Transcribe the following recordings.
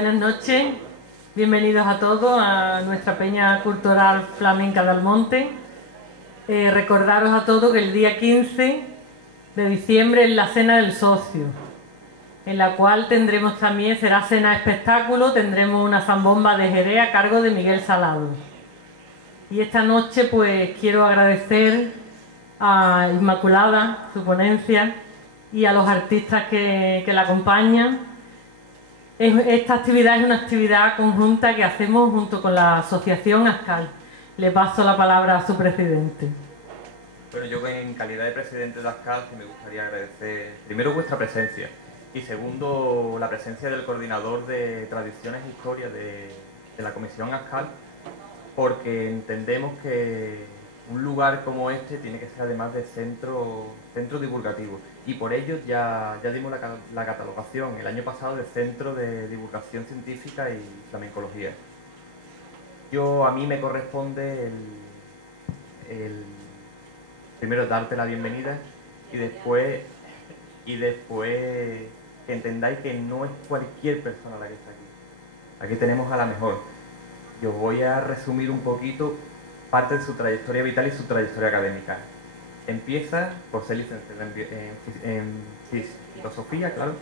Buenas noches, bienvenidos a todos a nuestra Peña Cultural Flamenca de Almonte. Recordaros a todos que el día 15 de diciembre es la Cena del Socio, en la cual tendremos también, será cena espectáculo, tendremos una zambomba de Jerez a cargo de Miguel Salado. Y esta noche pues quiero agradecer a Inmaculada, su ponencia, y a los artistas que la acompañan. Esta actividad es una actividad conjunta que hacemos junto con la Asociación ASCAL. Le paso la palabra a su presidente. Bueno, yo en calidad de presidente de ASCAL me gustaría agradecer primero vuestra presencia y segundo la presencia del coordinador de Tradiciones e Historia de la Comisión ASCAL, porque entendemos que un lugar como este tiene que ser además de centro divulgativo, y por ello ya dimos la catalogación el año pasado de Centro de Divulgación Científica y Flamencología. A mí me corresponde primero darte la bienvenida y después que entendáis que no es cualquier persona la que está aquí. Aquí tenemos a la mejor. Yo voy a resumir un poquito parte de su trayectoria vital y su trayectoria académica. Empieza por ser licenciada en filosofía, claro,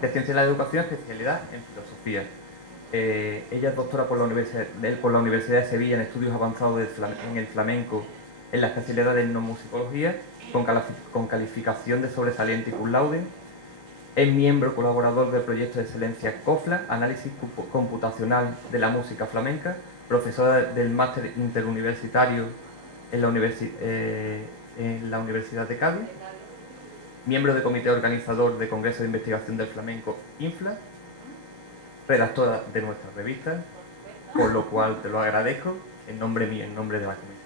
de Ciencia de la Educación, especialidad en filosofía. Ella es doctora por la Universidad de Sevilla en estudios avanzados en el flamenco, en la especialidad de etnomusicología, con calificación de sobresaliente y cum laude. Es miembro colaborador del proyecto de excelencia COFLA, Análisis Computacional de la Música Flamenca, profesora del máster interuniversitario en la Universidad de Cádiz, miembro del comité organizador de Congreso de Investigación del Flamenco, INFLA, redactora de nuestra revista, por lo cual te lo agradezco, en nombre mío, en nombre de la comisión.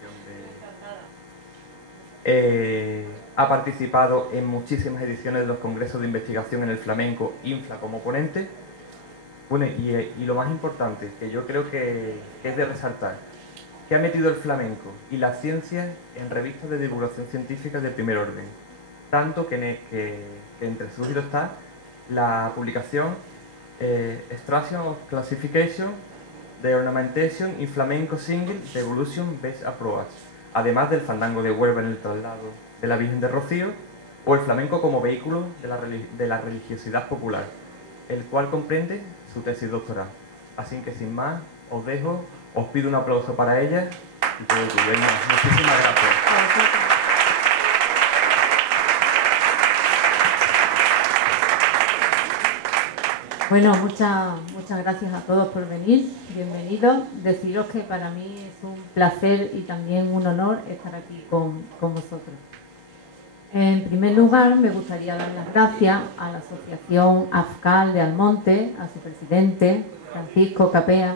Ha participado en muchísimas ediciones de los congresos de investigación en el flamenco, INFLA como ponente. Bueno, y lo más importante, que yo creo que es de resaltar, que ha metido el flamenco y la ciencia en revistas de divulgación científica de primer orden. Tanto que entre sus hilos está la publicación Extraction of Classification, The Ornamentation in Flamenco Single, The Evolution Best Approach, además del fandango de Huelva en el traslado de la Virgen de Rocío, o el flamenco como vehículo de la religiosidad popular, el cual comprende su tesis doctoral. Así que sin más, os dejo, os pido un aplauso para ella y todo el gobierno. Muchísimas gracias. Bueno, muchas gracias a todos por venir, bienvenidos. Deciros que para mí es un placer y también un honor estar aquí con vosotros. En primer lugar, me gustaría dar las gracias a la Asociación ASCAL de Almonte, a su presidente, Francisco Capea,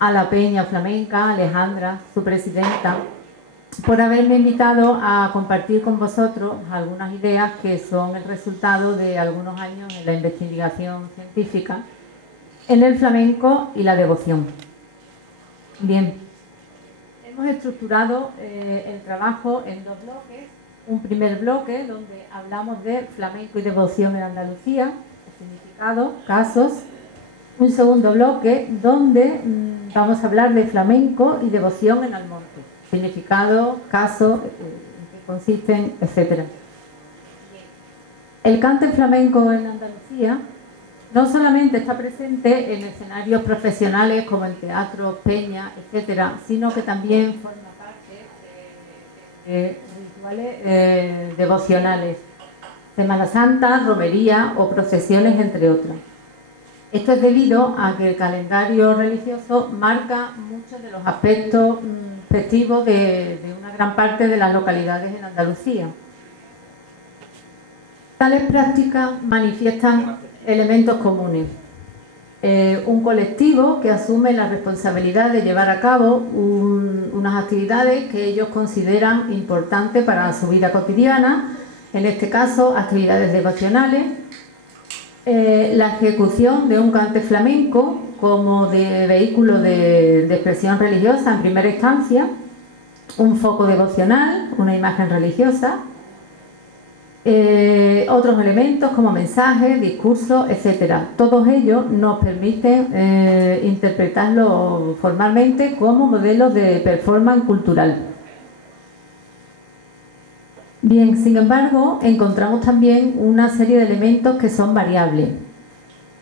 a la Peña Flamenca, Alejandra, su presidenta, por haberme invitado a compartir con vosotros algunas ideas que son el resultado de algunos años en la investigación científica en el flamenco y la devoción. Bien, hemos estructurado el trabajo en dos bloques. Un primer bloque donde hablamos de flamenco y devoción en Andalucía, significado, casos. Un segundo bloque donde vamos a hablar de flamenco y devoción en Almonte, significado, caso, en qué consisten, etc. El cante flamenco en Andalucía no solamente está presente en escenarios profesionales como el teatro, peña, etc., sino que también forma parte de rituales devocionales, Semana Santa, romería o procesiones, entre otras. Esto es debido a que el calendario religioso marca muchos de los aspectos festivos de una gran parte de las localidades en Andalucía. Tales prácticas manifiestan elementos comunes. Un colectivo que asume la responsabilidad de llevar a cabo unas actividades que ellos consideran importantes para su vida cotidiana, en este caso actividades devocionales, la ejecución de un cante flamenco como de vehículo de expresión religiosa en primera instancia, un foco devocional, una imagen religiosa, Otros elementos como mensajes, discursos, etcétera. Todos ellos nos permiten interpretarlo formalmente como modelos de performance cultural. Bien, sin embargo, encontramos también una serie de elementos que son variables.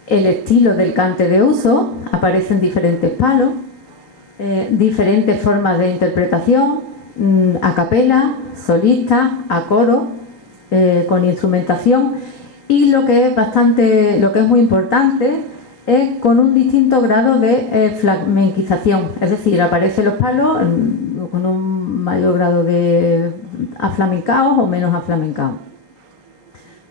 El estilo del cante de uso, aparecen diferentes palos, diferentes formas de interpretación, a capela, solista, a coro, con instrumentación, y lo que es muy importante es con un distinto grado de flamenquización, es decir, aparecen los palos con un mayor grado de aflamencados o menos aflamencados.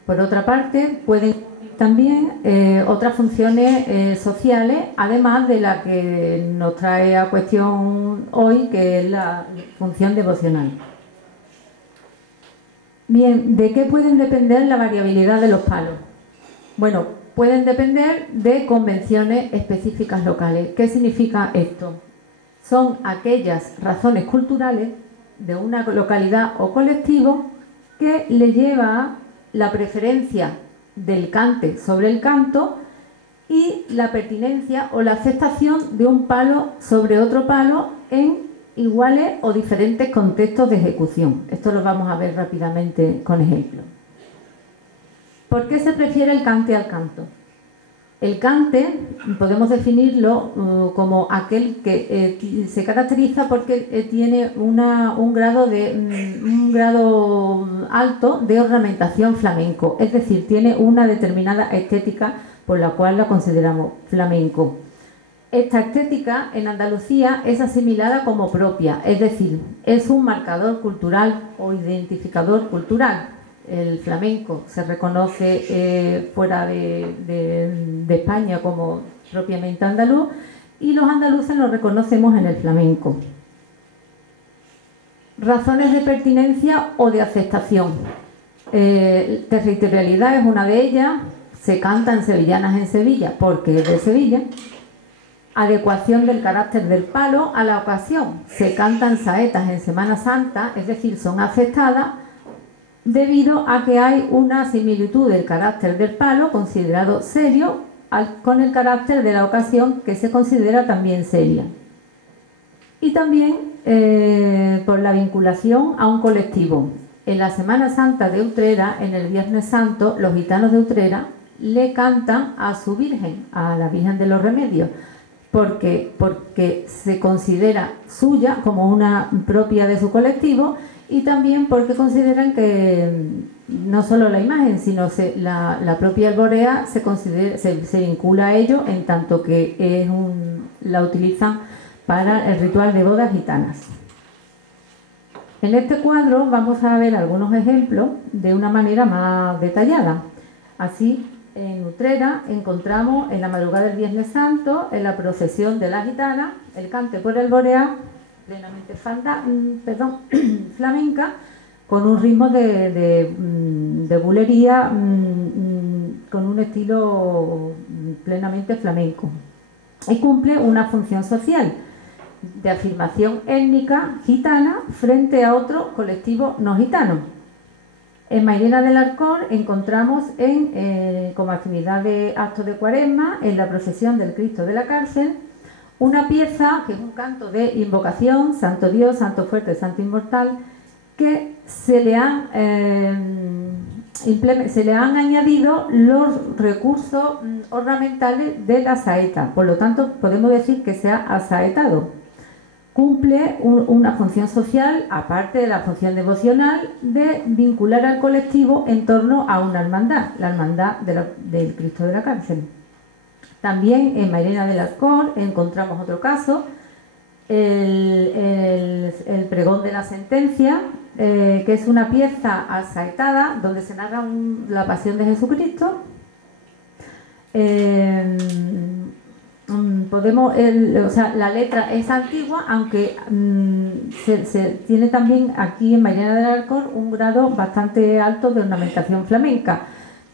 Por otra parte, pueden también otras funciones sociales, además de la que nos trae a cuestión hoy, que es la función devocional. Bien, ¿de qué pueden depender la variabilidad de los palos? Bueno, pueden depender de convenciones específicas locales. ¿Qué significa esto? Son aquellas razones culturales de una localidad o colectivo que le lleva la preferencia del cante sobre el canto y la pertinencia o la aceptación de un palo sobre otro palo en iguales o diferentes contextos de ejecución. Esto lo vamos a ver rápidamente con ejemplos. ¿Por qué se prefiere el cante al canto? El cante podemos definirlo como aquel que se caracteriza porque tiene un grado alto de ornamentación flamenco, es decir, tiene una determinada estética por la cual la consideramos flamenco. Esta estética en Andalucía es asimilada como propia, es decir, es un marcador cultural o identificador cultural. El flamenco se reconoce fuera de España como propiamente andaluz y los andaluces lo reconocemos en el flamenco. Razones de pertinencia o de aceptación. Territorialidad es una de ellas, se cantan sevillanas en Sevilla porque es de Sevilla. Adecuación del carácter del palo a la ocasión. Se cantan saetas en Semana Santa, es decir, son aceptadas debido a que hay una similitud del carácter del palo, considerado serio, con el carácter de la ocasión, que se considera también seria. Y también por la vinculación a un colectivo. En la Semana Santa de Utrera, en el Viernes Santo, los gitanos de Utrera le cantan a su Virgen, a la Virgen de los Remedios, porque se considera suya como una propia de su colectivo y también porque consideran que no solo la imagen, sino la propia alborea se vincula a ello en tanto que la utilizan para el ritual de bodas gitanas. En este cuadro vamos a ver algunos ejemplos de una manera más detallada. Así, en Utrera encontramos en la madrugada del Viernes Santo, en la procesión de la gitana, el cante por el boreal, plenamente flamenca, con un ritmo de bulería, con un estilo plenamente flamenco. Y cumple una función social de afirmación étnica gitana frente a otro colectivo no gitano. En Mairena del Arcón encontramos como actividad de actos de Cuaresma, en la procesión del Cristo de la Cárcel, una pieza que es un canto de invocación, Santo Dios, Santo Fuerte, Santo Inmortal, que se le han añadido los recursos ornamentales de la saeta, por lo tanto podemos decir que se ha asaetado. Cumple una función social, aparte de la función devocional, de vincular al colectivo en torno a una hermandad, la hermandad del Cristo de la Cárcel. También en Mairena del Arcón encontramos otro caso, el pregón de la sentencia, que es una pieza asaetada donde se narra la pasión de Jesucristo. La letra es antigua, aunque se tiene también aquí en Mairena del Arcón un grado bastante alto de ornamentación flamenca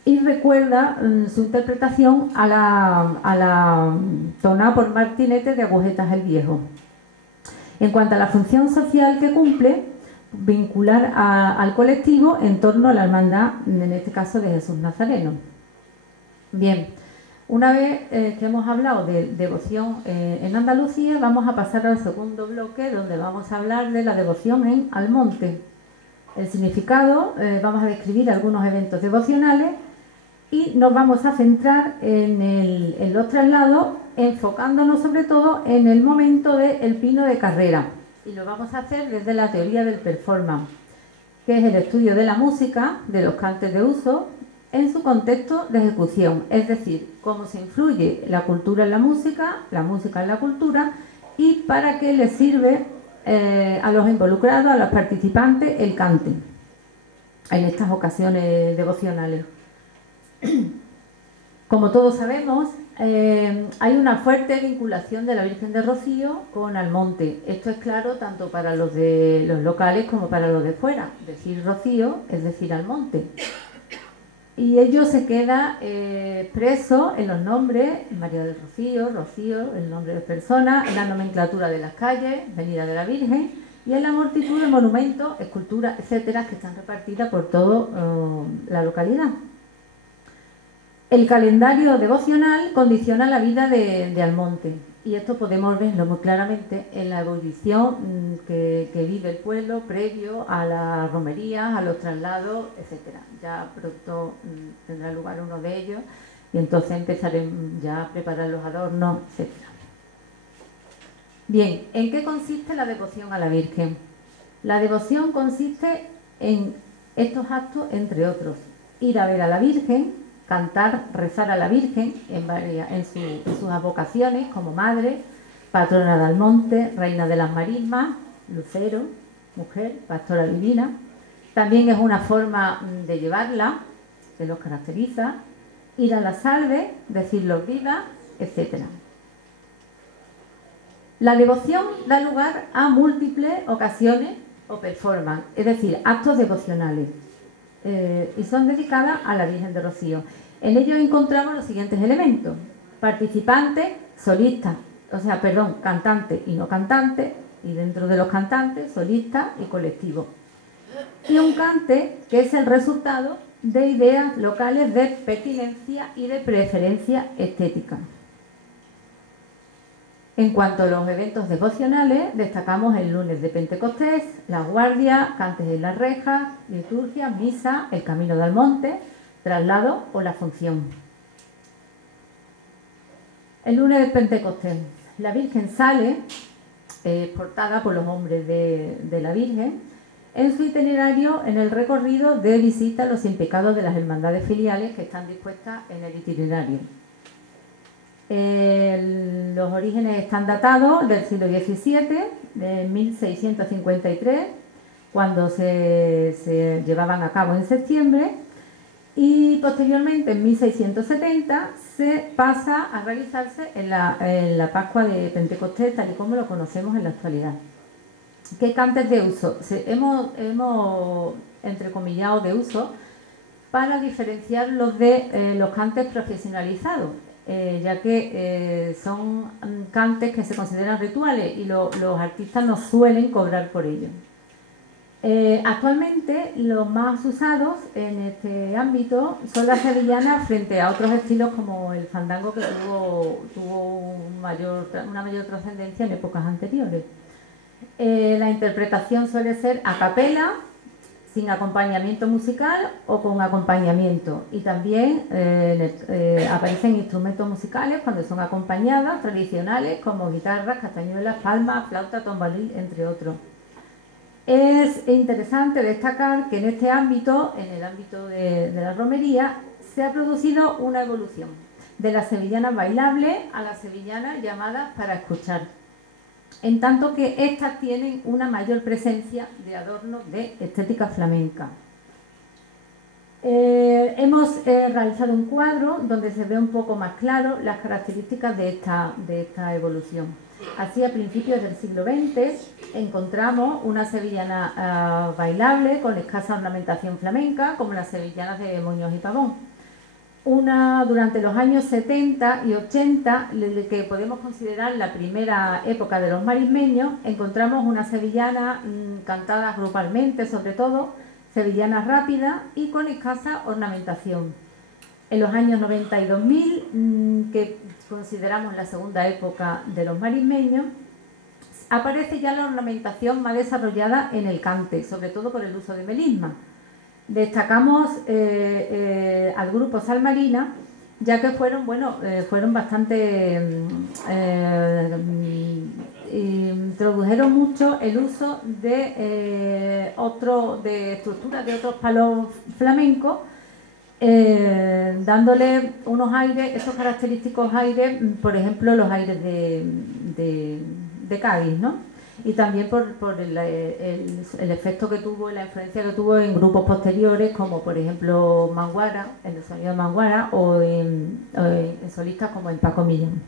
y recuerda su interpretación a la tonada por Martinete de Agujetas el Viejo. En cuanto a la función social que cumple, vincular al colectivo en torno a la hermandad, en este caso de Jesús Nazareno. Bien, una vez que hemos hablado de devoción en Andalucía, vamos a pasar al segundo bloque, donde vamos a hablar de la devoción en Almonte. El significado, vamos a describir algunos eventos devocionales y nos vamos a centrar en los traslados, enfocándonos sobre todo en el momento del Pino de Carrera. Y lo vamos a hacer desde la teoría del performance, que es el estudio de la música, de los cantes de uso, en su contexto de ejecución, es decir, cómo se influye la cultura en la música en la cultura, y para qué le sirve a los involucrados, a los participantes, el cante en estas ocasiones devocionales. Como todos sabemos, hay una fuerte vinculación de la Virgen de Rocío con Almonte. Esto es claro tanto para los de los locales como para los de fuera. Decir Rocío es decir Almonte. Y ello se queda expreso en los nombres: María del Rocío, Rocío, el nombre de personas, en la nomenclatura de las calles, Venida de la Virgen, y en la multitud de monumentos, esculturas, etcétera, que están repartidas por toda la localidad. El calendario devocional condiciona la vida de Almonte, y esto podemos verlo muy claramente en la evolución que vive el pueblo previo a las romerías, a los traslados, etcétera. Ya pronto tendrá lugar uno de ellos y entonces empezaremos ya a preparar los adornos, etcétera. Bien, ¿en qué consiste la devoción a la Virgen? La devoción consiste en estos actos, entre otros: ir a ver a la Virgen, cantar, rezar a la Virgen en sus advocaciones como madre, patrona de Almonte, reina de las marismas, lucero, mujer, pastora divina. También es una forma de llevarla, que los caracteriza: ir a la salve, decirlos vivas, etc. La devoción da lugar a múltiples ocasiones o performance, es decir, actos devocionales. Y son dedicadas a la Virgen de Rocío. En ello encontramos los siguientes elementos: participantes, solistas, cantantes y no cantantes, y dentro de los cantantes, solistas y colectivos. Y un cante que es el resultado de ideas locales de pertinencia y de preferencia estética. En cuanto a los eventos devocionales, destacamos el lunes de Pentecostés, la guardia, cantes en las rejas, liturgia, misa, el camino de Almonte, traslado o la función. El lunes de Pentecostés, la Virgen sale, portada por los hombres de la Virgen, en su itinerario en el recorrido de visita a los sin pecados de las hermandades filiales que están dispuestas en el itinerario. Los orígenes están datados del siglo XVII, de 1653, cuando se llevaban a cabo en septiembre, y posteriormente en 1670 se pasa a realizarse en la Pascua de Pentecostés, tal y como lo conocemos en la actualidad. ¿Qué cantes de uso? Hemos entrecomillado de uso para diferenciarlos de los cantes profesionalizados, ya que son cantes que se consideran rituales y los artistas no suelen cobrar por ello. Actualmente los más usados en este ámbito son las sevillanas frente a otros estilos como el fandango, que tuvo una mayor trascendencia en épocas anteriores. La interpretación suele ser a capela, sin acompañamiento musical o con acompañamiento, y también aparecen instrumentos musicales cuando son acompañadas, tradicionales, como guitarras, castañuelas, palmas, flauta, tombalil, entre otros. Es interesante destacar que en este ámbito, en el ámbito de la romería, se ha producido una evolución de las sevillanas bailables a las sevillanas llamadas para escuchar, en tanto que estas tienen una mayor presencia de adornos de estética flamenca. Hemos realizado un cuadro donde se ve un poco más claro las características de esta evolución. Así, a principios del siglo XX encontramos una sevillana bailable con escasa ornamentación flamenca, como las sevillanas de Muñoz y Pavón. durante los años 70 y 80, que podemos considerar la primera época de los marismeños, encontramos una sevillana cantada grupalmente, sobre todo, sevillana rápida y con escasa ornamentación. En los años 90 y 2000, que consideramos la segunda época de los marismeños, aparece ya la ornamentación más desarrollada en el cante, sobre todo por el uso de melisma. Destacamos al grupo Salmarina, ya que fueron bastante... introdujeron mucho el uso de estructuras de otros palos flamencos, dándole unos aires, estos característicos aires, por ejemplo, los aires de Cádiz, ¿no? Y también por el efecto que tuvo, la influencia que tuvo en grupos posteriores, como por ejemplo Manguara, en el sonido de Manguara, o en solistas como en Paco Millán.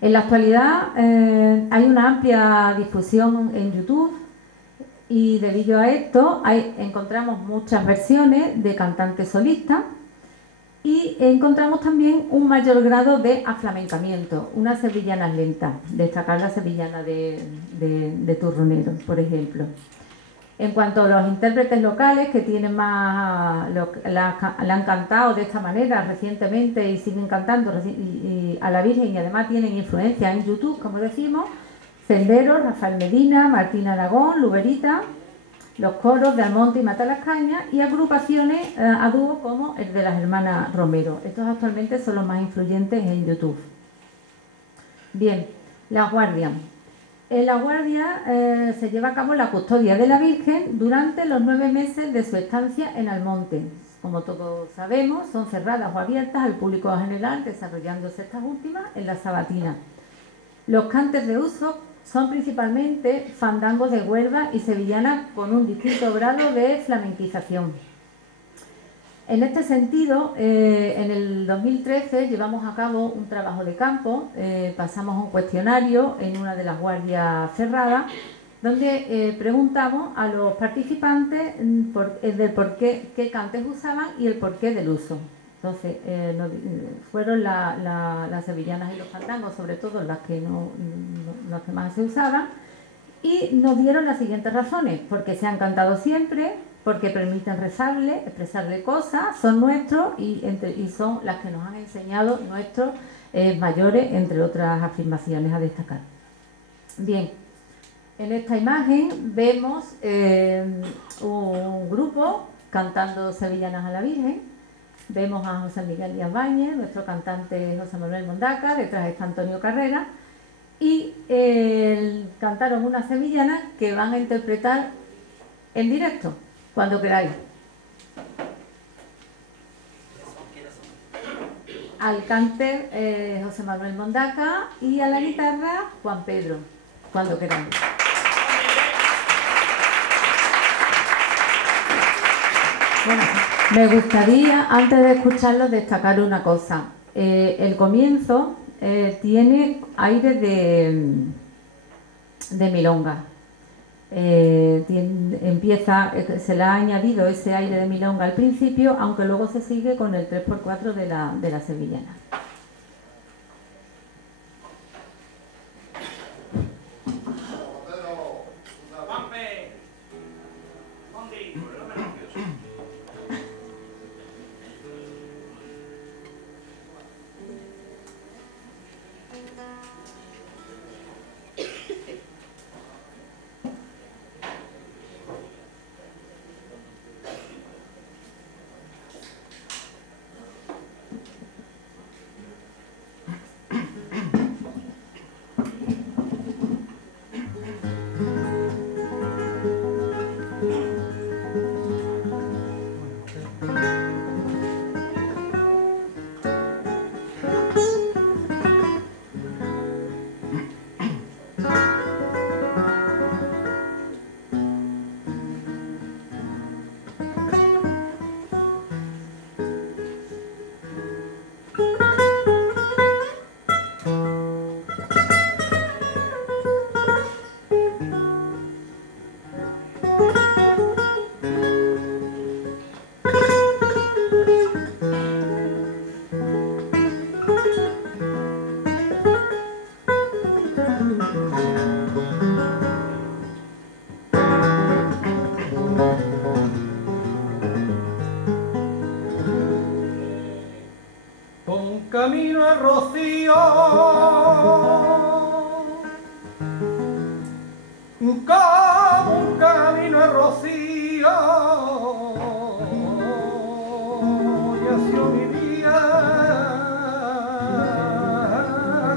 En la actualidad hay una amplia difusión en YouTube y debido a esto encontramos muchas versiones de cantantes solistas y encontramos también un mayor grado de aflamencamiento, unas sevillanas lentas, destacar la sevillana de Turronero, por ejemplo. En cuanto a los intérpretes locales que tienen más, la han cantado de esta manera recientemente y siguen cantando a la Virgen, y además tienen influencia en YouTube, como decimos, Sendero, Rafael Medina, Martín Aragón, Luberita, los coros de Almonte y Matalascaña, y agrupaciones a dúo como el de las hermanas Romero. Estos actualmente son los más influyentes en YouTube. Bien, la guardia. En la guardia se lleva a cabo la custodia de la Virgen durante los 9 meses de su estancia en Almonte. Como todos sabemos, son cerradas o abiertas al público general, desarrollándose estas últimas en la sabatina. Los cantes de uso son principalmente fandangos de Huelva y sevillanas con un distinto grado de flamenquización. En este sentido, en el 2013 llevamos a cabo un trabajo de campo, pasamos un cuestionario en una de las guardias cerradas, donde preguntamos a los participantes qué cantes usaban y el porqué del uso. Entonces, fueron las sevillanas y los fandangos, sobre todo las que más se usaban, y nos dieron las siguientes razones: porque se han cantado siempre, porque permiten rezarle, expresarle cosas, son nuestros y son las que nos han enseñado nuestros mayores, entre otras afirmaciones a destacar. Bien, en esta imagen vemos un grupo cantando sevillanas a la Virgen. Vemos a José Miguel Díaz Báñez, nuestro cantante José Manuel Mondaca, detrás está Antonio Carrera, y cantaron una sevillana que van a interpretar en directo, cuando queráis. Al cante José Manuel Mondaca y a la guitarra Juan Pedro, cuando queráis. Bueno, me gustaría, antes de escucharlos, destacar una cosa. El comienzo tiene aire de milonga. Se le ha añadido ese aire de milonga al principio, aunque luego se sigue con el 3x4 de la sevillana. camino es rocío, como un camino es rocío, y ha sido mi vida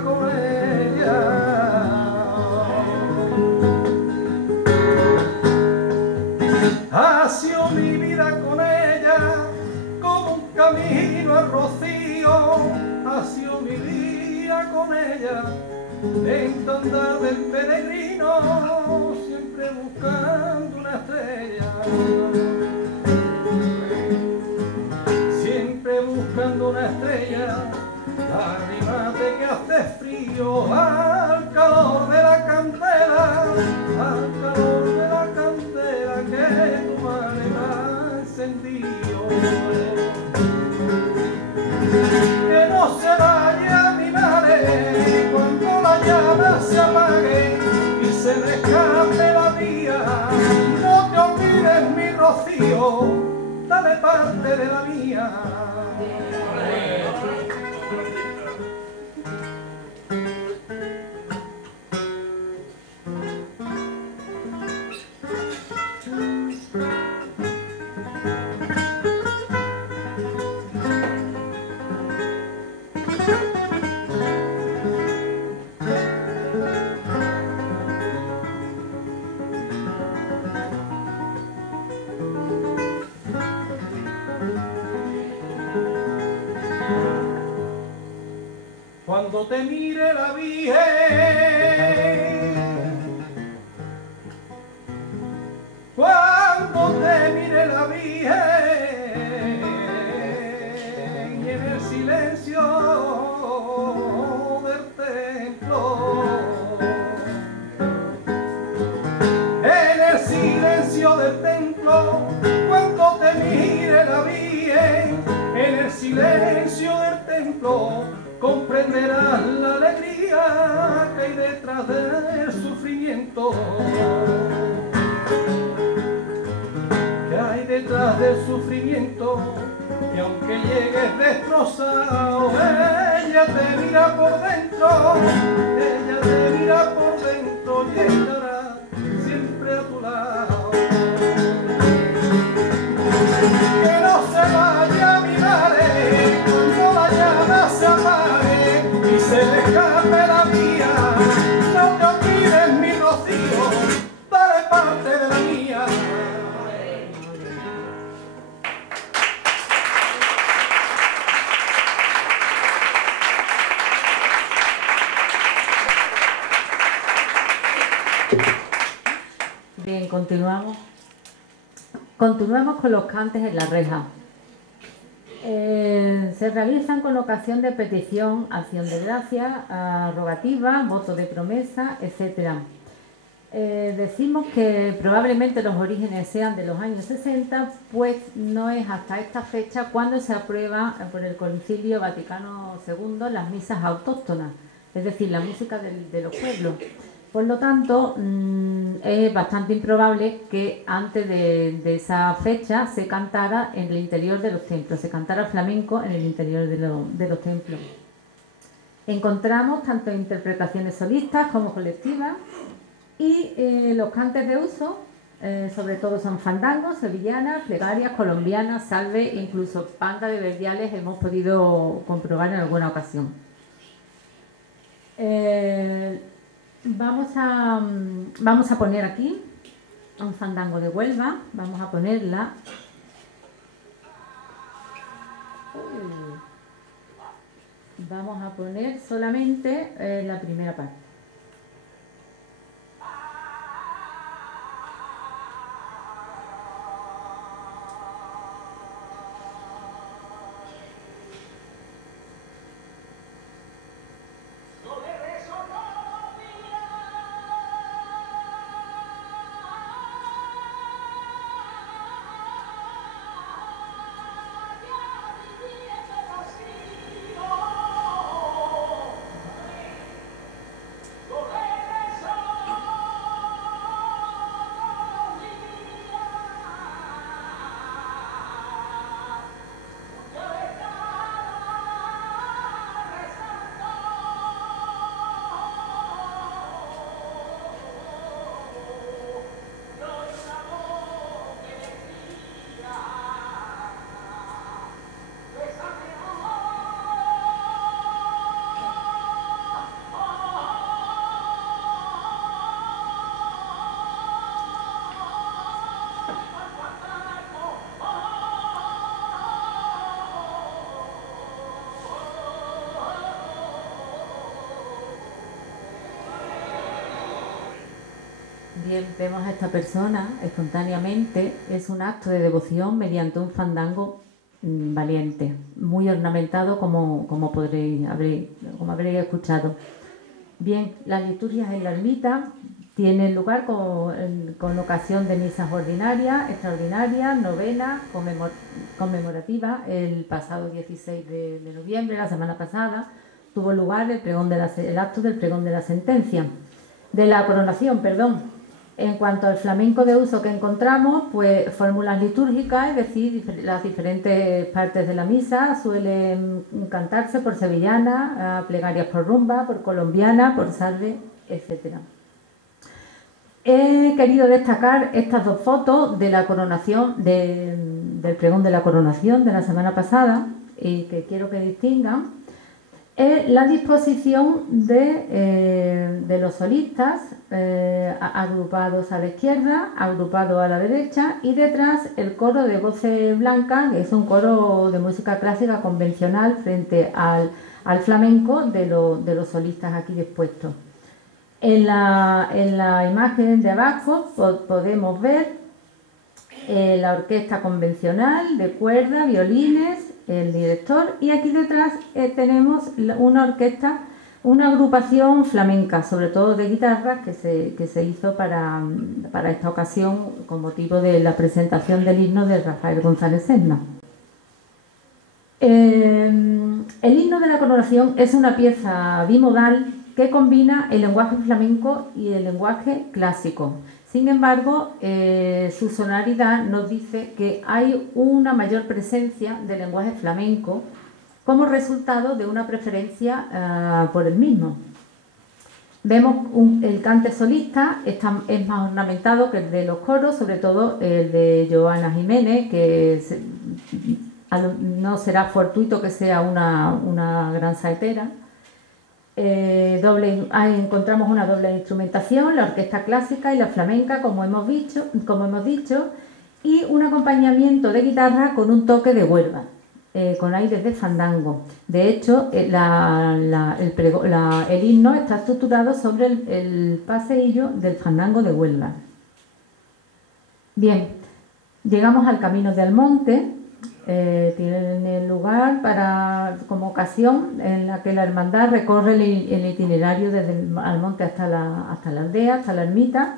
con ella. Ha sido mi vida con ella, como un camino es rocío, ha sido mi vida con ella, lento andar del peregrino, siempre buscando una estrella, siempre buscando una estrella, arrímate que hace frío, al calor de la candela, al calor de la candela que tu madre me ha encendido. Que no se vaya mi madre cuando la llama se apague y se me escape la vía. No te olvides mi rocío, dame parte de la mía. Cuando te mire la Virgen, cuando te mire la Virgen, y en el silencio del templo, en el silencio del templo, cuando te mire la Virgen, en el silencio del templo, comprenderás la alegría que hay detrás del sufrimiento, que hay detrás del sufrimiento, y aunque llegues destrozado, ella te mira por dentro, ella te mira por dentro y estará siempre a tu lado. Que no se vaya mi madre cuando la llama se apague y se le escape la vía. No te olvides mi rocío, dale parte de la mía. Bien, continuamos. Continuamos con los cantes en la reja. Se realizan con ocasión de petición, acción de gracia, rogativa, voto de promesa, etc. Decimos que probablemente los orígenes sean de los años 60, pues no es hasta esta fecha cuando se aprueba por el Concilio Vaticano II las misas autóctonas, es decir, la música de los pueblos. Por lo tanto, es bastante improbable que antes de esa fecha se cantara en el interior de los templos, se cantara flamenco en el interior de los templos. Encontramos tanto interpretaciones solistas como colectivas y los cantes de uso, sobre todo son fandangos, sevillanas, plegarias, colombianas, salve, incluso banda de verdiales hemos podido comprobar en alguna ocasión. Vamos a poner aquí un fandango de Huelva, vamos a ponerla. Vamos a poner solamente la primera parte. Bien, vemos a esta persona espontáneamente, es un acto de devoción mediante un fandango valiente, muy ornamentado como habréis escuchado. Bien, las liturgias en la ermita tienen lugar con ocasión de misas ordinarias, extraordinarias, novenas, conmemorativas. El pasado 16 de noviembre, la semana pasada, tuvo lugar el acto del pregón de la coronación, perdón. En cuanto al flamenco de uso que encontramos, pues fórmulas litúrgicas, es decir, las diferentes partes de la misa suelen cantarse por sevillana, plegarias por rumba, por colombiana, por sarde, etc. He querido destacar estas dos fotos de la coronación, del pregón de la coronación de la semana pasada, y que quiero que distingan. La disposición de los solistas, agrupados a la izquierda, agrupados a la derecha, y detrás el coro de voces blancas, que es un coro de música clásica convencional frente al flamenco de los solistas aquí dispuestos. En la imagen de abajo podemos ver la orquesta convencional de cuerda, violines, el director, y aquí detrás tenemos una orquesta, una agrupación flamenca, sobre todo de guitarras, que se hizo para esta ocasión con motivo de la presentación del himno de Rafael González Serna. El himno de la coronación es una pieza bimodal que combina el lenguaje flamenco y el lenguaje clásico. Sin embargo, su sonoridad nos dice que hay una mayor presencia del lenguaje flamenco como resultado de una preferencia por el mismo. Vemos el cante solista es más ornamentado que el de los coros, sobre todo el de Joana Jiménez, que no será fortuito que sea una gran saetera. Encontramos una doble instrumentación, la orquesta clásica y la flamenca, como hemos dicho, y un acompañamiento de guitarra con un toque de Huelva, con aires de fandango. De hecho, el himno está estructurado sobre el paseillo del fandango de Huelva. Bien, llegamos al Camino de Almonte. Tienen lugar como ocasión en la que la hermandad recorre el itinerario desde Almonte hasta la aldea, hasta la ermita.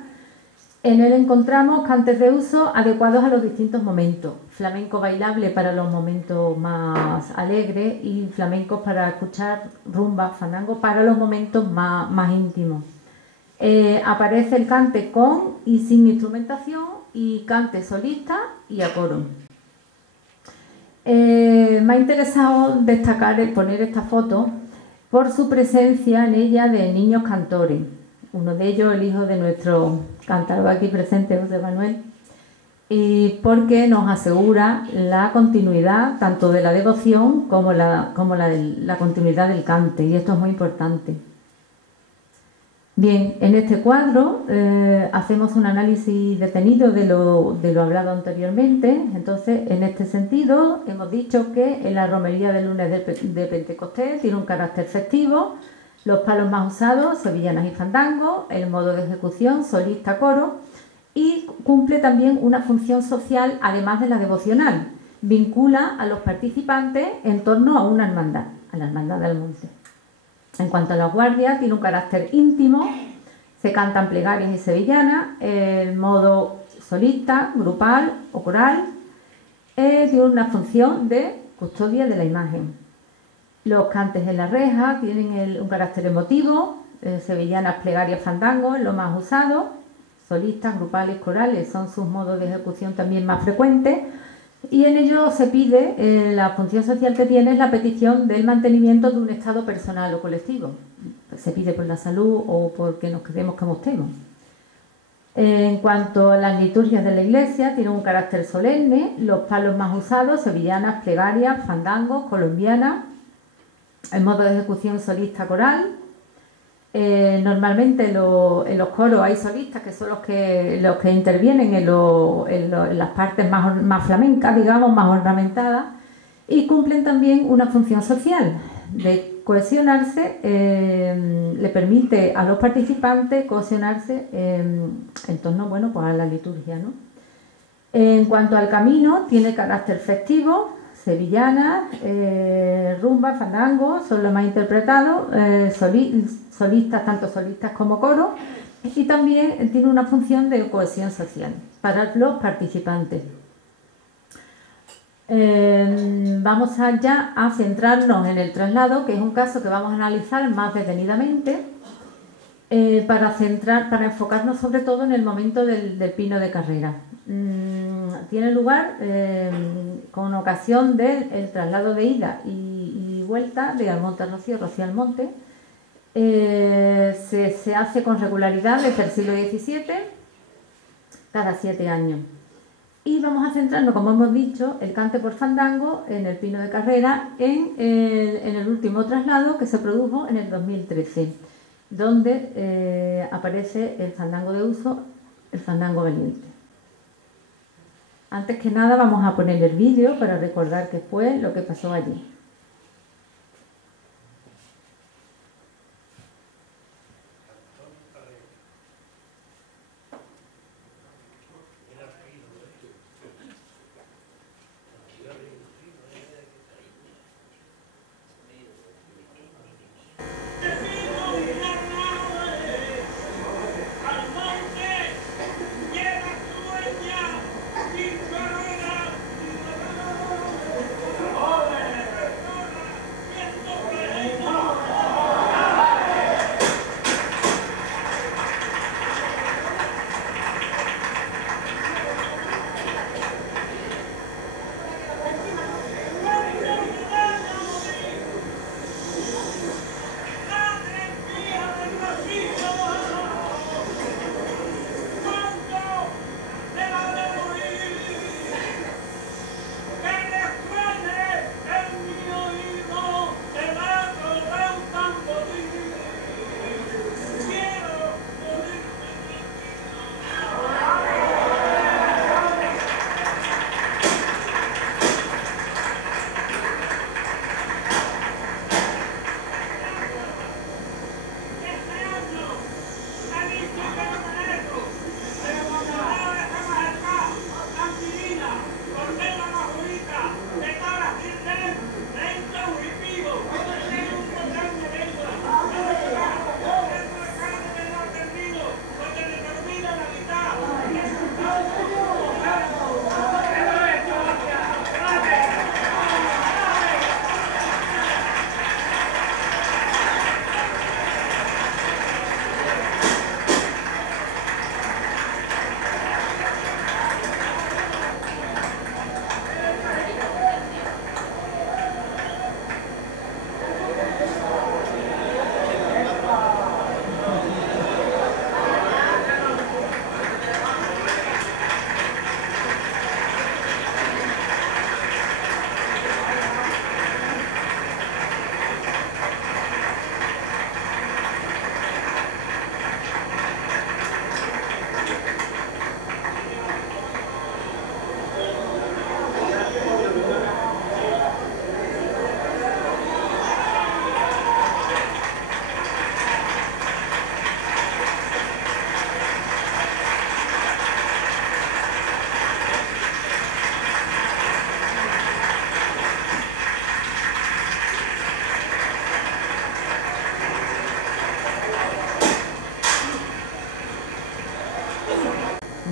En él encontramos cantes de uso adecuados a los distintos momentos: flamenco bailable para los momentos más alegres y flamencos para escuchar rumba, fandango para los momentos más íntimos. Aparece el cante con y sin instrumentación, y cante solista y a coro. Me ha interesado poner esta foto por su presencia en ella de niños cantores. Uno de ellos, el hijo de nuestro cantador aquí presente, José Manuel, y porque nos asegura la continuidad tanto de la devoción como la continuidad del cante, y esto es muy importante. Bien, en este cuadro hacemos un análisis detenido de lo hablado anteriormente. Entonces, en este sentido, hemos dicho que en la romería del lunes de Pentecostés tiene un carácter festivo, los palos más usados, sevillanas y fandango, el modo de ejecución, solista, coro, y cumple también una función social, además de la devocional. Vincula a los participantes en torno a una hermandad, a la Hermandad de Almonte. En cuanto a las guardias, tiene un carácter íntimo, se cantan plegarias y sevillanas, el modo solista, grupal o coral, tiene una función de custodia de la imagen. Los cantes en la reja tienen un carácter emotivo, sevillanas, plegarias, fandangos, lo más usado, solistas, grupales, corales son sus modos de ejecución también más frecuentes. Y en ello se pide, la función social que tiene es la petición del mantenimiento de un estado personal o colectivo. Se pide por la salud o porque nos quedemos como estemos. En cuanto a las liturgias de la iglesia, tienen un carácter solemne, los palos más usados, sevillanas, plegarias, fandangos, colombianas, el modo de ejecución solista coral. Normalmente en los coros hay solistas que son los que intervienen en las partes más flamencas, digamos, más ornamentadas, y cumplen también una función social de cohesionarse, le permite a los participantes cohesionarse en torno, bueno, pues a la liturgia, ¿no? En cuanto al camino, tiene carácter festivo, sevillanas, rumba, fandango, son los más interpretados, solistas, tanto solistas como coros, y también tiene una función de cohesión social para los participantes. Vamos ya a centrarnos en el traslado, que es un caso que vamos a analizar más detenidamente, para enfocarnos sobre todo en el momento del Pino de Carrera. Tiene lugar con ocasión del traslado de ida y vuelta de Almonte a Rocío, Rocío Almonte. Se hace con regularidad desde el siglo XVII, cada 7 años. Y vamos a centrarnos, como hemos dicho, el cante por fandango en el Pino de Carrera en el último traslado que se produjo en el 2013, donde aparece el fandango de uso, el fandango valiente. Antes que nada vamos a poner el vídeo para recordar qué fue lo que pasó allí.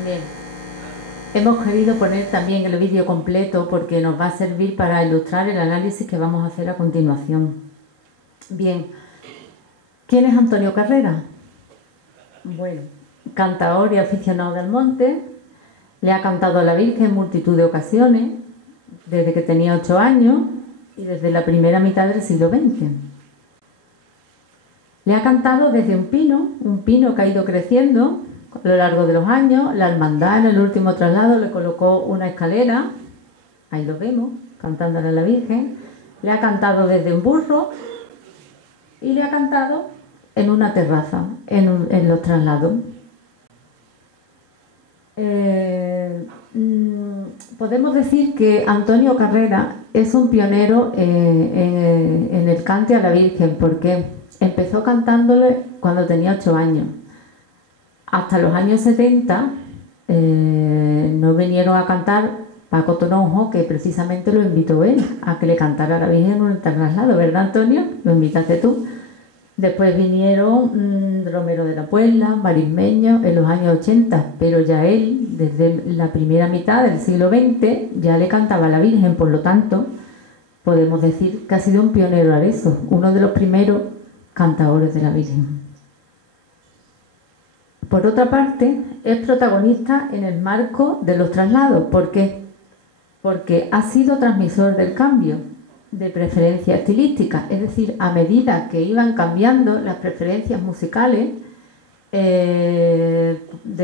Bien. Hemos querido poner también el vídeo completo porque nos va a servir para ilustrar el análisis que vamos a hacer a continuación. Bien, ¿quién es Antonio Carrera? Bueno, cantador y aficionado del monte, le ha cantado a la Virgen en multitud de ocasiones, desde que tenía 8 años y desde la primera mitad del siglo XX. Le ha cantado desde un pino que ha ido creciendo a lo largo de los años. La hermandad en el último traslado le colocó una escalera, ahí lo vemos, cantándole a la Virgen. Le ha cantado desde un burro y le ha cantado en una terraza, en los traslados. Podemos decir que Antonio Carrera es un pionero en el cante a la Virgen, porque empezó cantándole cuando tenía 8 años. Hasta los años 70 no vinieron a cantar Paco Toronjo, que precisamente lo invitó él a que le cantara a la Virgen en un traslado, ¿verdad, Antonio? Lo invitaste tú. Después vinieron Romero de la Puebla, Marismeño en los años 80, pero ya él, desde la primera mitad del siglo XX, ya le cantaba a la Virgen, por lo tanto, podemos decir que ha sido un pionero a eso, uno de los primeros cantadores de la Virgen. Por otra parte, es protagonista en el marco de los traslados. ¿Por qué? Porque ha sido transmisor del cambio de preferencias estilísticas, es decir, a medida que iban cambiando las preferencias musicales de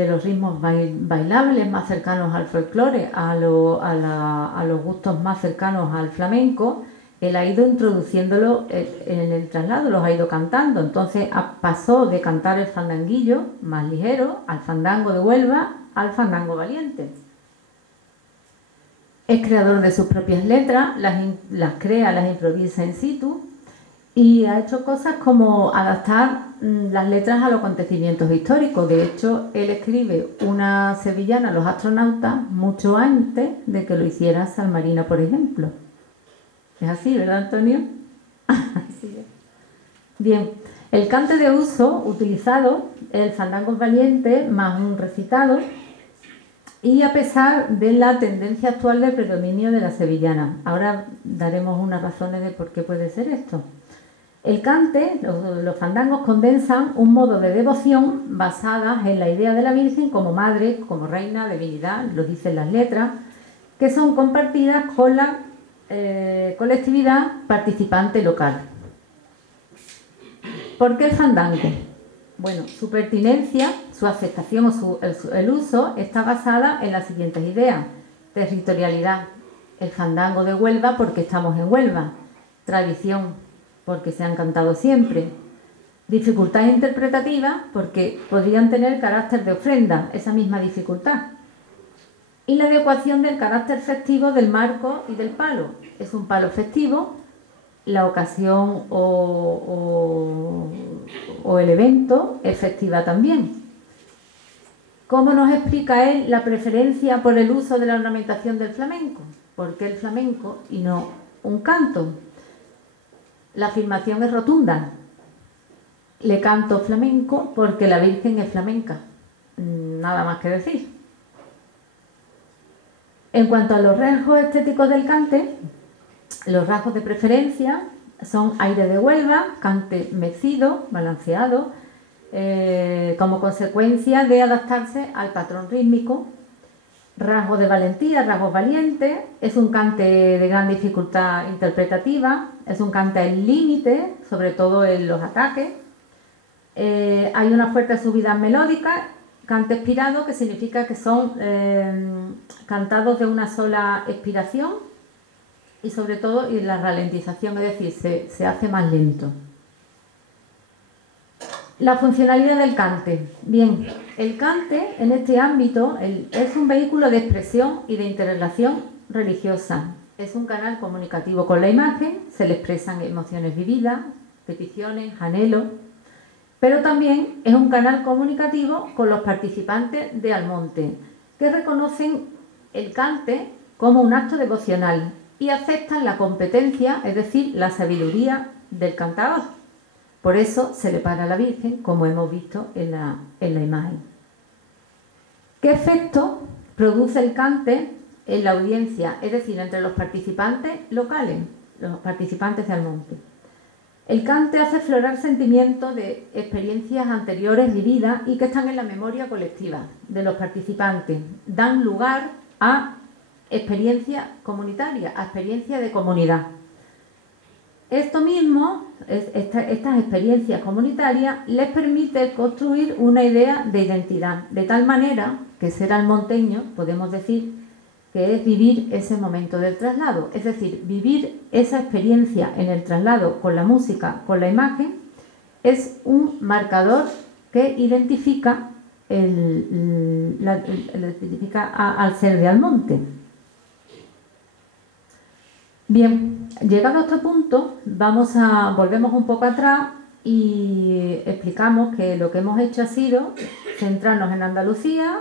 los ritmos bailables más cercanos al folclore a los gustos más cercanos al flamenco, él ha ido introduciéndolo en el traslado, los ha ido cantando. Entonces pasó de cantar el fandanguillo más ligero al fandango de Huelva al fandango valiente. Es creador de sus propias letras, las crea, las improvisa in situ y ha hecho cosas como adaptar las letras a los acontecimientos históricos. De hecho, él escribe una sevillana, Los astronautas, mucho antes de que lo hiciera Salmarina, por ejemplo. Es así, ¿verdad, Antonio? Así es. Bien, el cante de uso utilizado, el fandango valiente más un recitado, y a pesar de la tendencia actual del predominio de la sevillana. Ahora daremos unas razones de por qué puede ser esto. El cante, los fandangos condensan un modo de devoción basada en la idea de la Virgen como madre, como reina, divinidad, lo dicen las letras, que son compartidas con la colectividad participante local. ¿Por qué el fandango? Bueno, su pertinencia, su aceptación o el uso está basada en las siguientes ideas. Territorialidad, el fandango de Huelva porque estamos en Huelva. Tradición, porque se han cantado siempre. Dificultad interpretativa, porque podrían tener carácter de ofrenda, esa misma dificultad. Y la adecuación del carácter festivo del marco y del palo. Es un palo festivo, la ocasión o el evento es festiva también. ¿Cómo nos explica él la preferencia por el uso de la ornamentación del flamenco? ¿Por qué el flamenco y no un canto? La afirmación es rotunda. Le canto flamenco porque la Virgen es flamenca. Nada más que decir. En cuanto a los rasgos estéticos del cante, los rasgos de preferencia son aire de Huelva, cante mecido, balanceado, como consecuencia de adaptarse al patrón rítmico. Rasgos de valentía, rasgos valientes, es un cante de gran dificultad interpretativa, es un cante al límite, sobre todo en los ataques. Hay una fuerte subida melódica, cante expirado, que significa que son cantados de una sola expiración, y sobre todo y la ralentización, es decir, se hace más lento. La funcionalidad del cante. Bien, el cante en este ámbito es un vehículo de expresión y de interrelación religiosa. Es un canal comunicativo con la imagen, se le expresan emociones vividas, peticiones, anhelos, pero también es un canal comunicativo con los participantes de Almonte, que reconocen el cante como un acto devocional y aceptan la competencia, es decir, la sabiduría del cantador. Por eso se le para a la Virgen, como hemos visto en la imagen. ¿Qué efecto produce el cante en la audiencia, es decir, entre los participantes locales, los participantes de Almonte? El cante hace aflorar sentimientos de experiencias anteriores vividas y que están en la memoria colectiva de los participantes. Dan lugar a experiencia comunitaria, a experiencia de comunidad. Esto mismo, estas experiencias comunitarias, les permite construir una idea de identidad, de tal manera que ser almonteño, podemos decir, que es vivir ese momento del traslado, es decir, vivir esa experiencia en el traslado con la música, con la imagen, es un marcador que identifica, identifica al ser de Almonte. Bien, llegado a este punto, volvemos un poco atrás y explicamos que lo que hemos hecho ha sido centrarnos en Andalucía,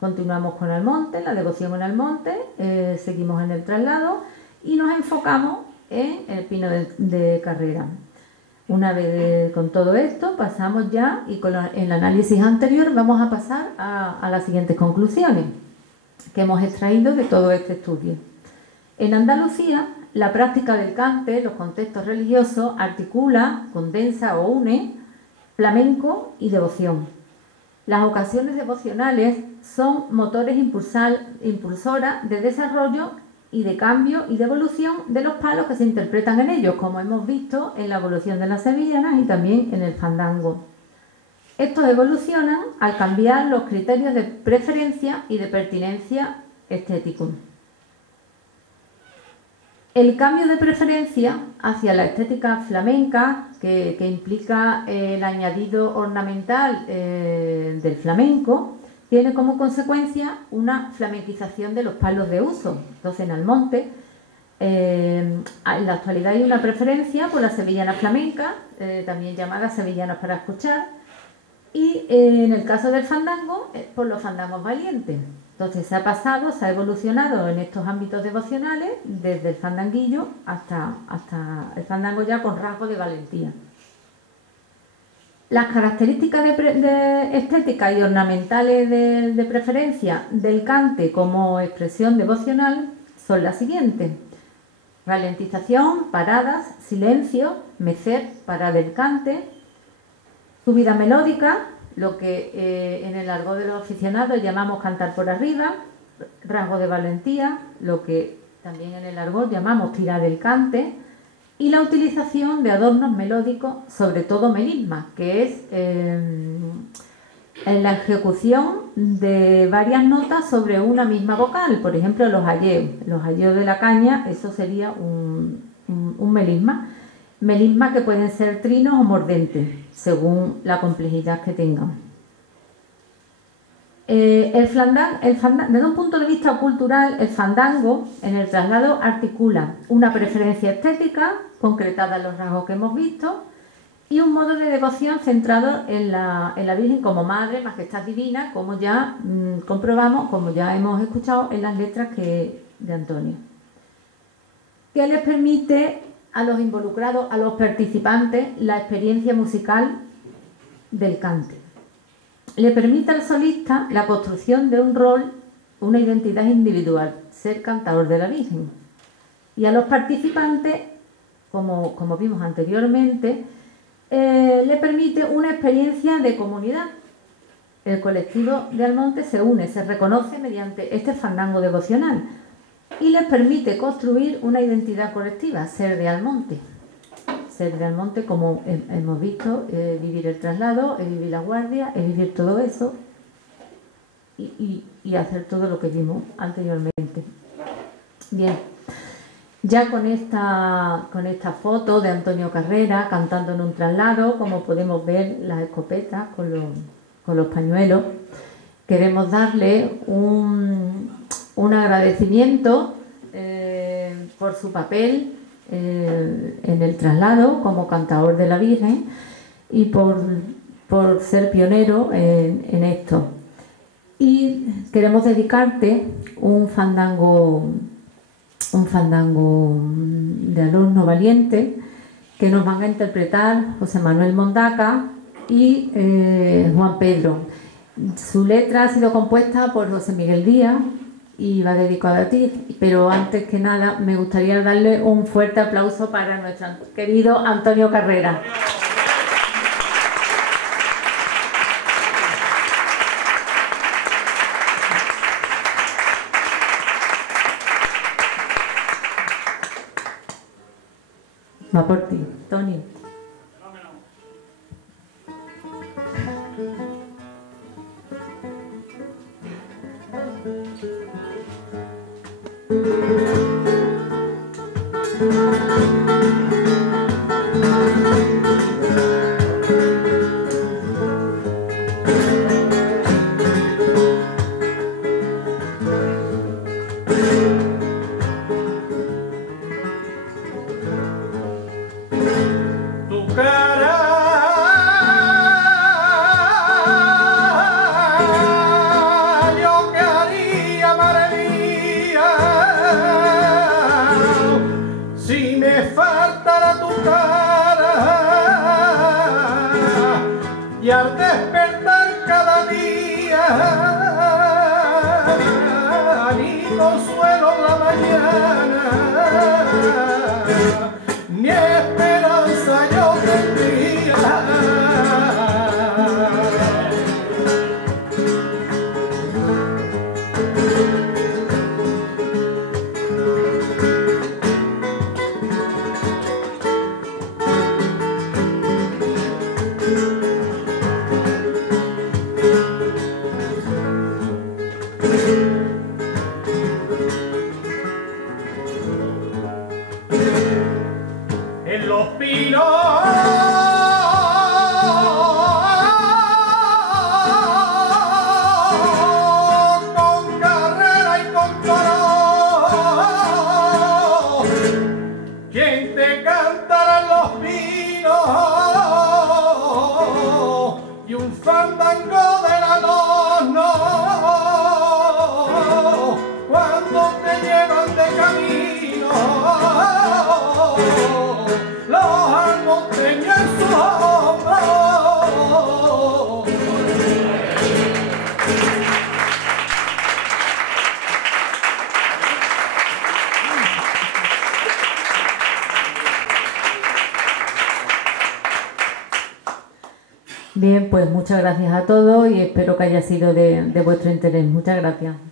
continuamos con Almonte, la devoción en Almonte, seguimos en el traslado y nos enfocamos en el Pino de Carrera. Una vez con todo esto pasamos ya y con el análisis anterior vamos a pasar a las siguientes conclusiones que hemos extraído de todo este estudio. En Andalucía, la práctica del cante, los contextos religiosos, articula, condensa o une flamenco y devoción. Las ocasiones devocionales son motores impulsoras de desarrollo y de cambio y de evolución de los palos que se interpretan en ellos, como hemos visto en la evolución de las sevillanas y también en el fandango. Estos evolucionan al cambiar los criterios de preferencia y de pertinencia estético. El cambio de preferencia hacia la estética flamenca, que implica el añadido ornamental del flamenco, tiene como consecuencia una flamenquización de los palos de uso. Entonces, en Almonte, en la actualidad hay una preferencia por las sevillanas flamencas, también llamadas sevillanas para escuchar, y en el caso del fandango, por los fandangos valientes. Entonces se ha evolucionado en estos ámbitos devocionales, desde el fandanguillo hasta el fandango ya con rasgos de valentía. Las características de estética y ornamentales de preferencia del cante como expresión devocional son las siguientes: ralentización, paradas, silencio, mecer, parar del cante, subida melódica, lo que en el argot de los aficionados llamamos cantar por arriba, rasgo de valentía, lo que también en el argot llamamos tirar el cante, y la utilización de adornos melódicos, sobre todo melismas, que es en la ejecución de varias notas sobre una misma vocal. Por ejemplo, los halleos de la caña, eso sería un melisma. Melismas que pueden ser trinos o mordentes, según la complejidad que tengan. Desde un punto de vista cultural, el fandango en el traslado articula una preferencia estética, concretada en los rasgos que hemos visto, y un modo de devoción centrado en la Virgen como Madre, Majestad Divina, como ya comprobamos, como ya hemos escuchado en las letras de Antonio. Que les permite a los involucrados, a los participantes, la experiencia musical del cante. Le permite al solista la construcción de un rol, una identidad individual, ser cantador de la Virgen. Y a los participantes, como vimos anteriormente, le permite una experiencia de comunidad. El colectivo de Almonte se une, se reconoce mediante este fandango devocional, y les permite construir una identidad colectiva, ser de Almonte. Ser de Almonte, como hemos visto, vivir el traslado, vivir la guardia, vivir todo eso y hacer todo lo que vimos anteriormente. Bien, ya con esta foto de Antonio Carrera cantando en un traslado, como podemos ver las escopetas con los pañuelos, queremos darle un agradecimiento por su papel en el traslado como cantador de la Virgen y por ser pionero en esto. Y queremos dedicarte un fandango de alumno valiente que nos van a interpretar José Manuel Mondaca y Juan Pedro. Su letra ha sido compuesta por José Miguel Díaz y va dedicado a ti, pero antes que nada me gustaría darle un fuerte aplauso para nuestro querido Antonio Carrera. Va por ti, Tony. cada día, ni consuelo en la mañana, ni esperanza yo tendría. En los pinos con carrera y con toro, quien te cantará en los pinos y un fandango de la no, cuando te llevan de camino los almonteños en sus hombros. Bien, pues muchas gracias a todos y espero que haya sido de vuestro interés. Muchas gracias.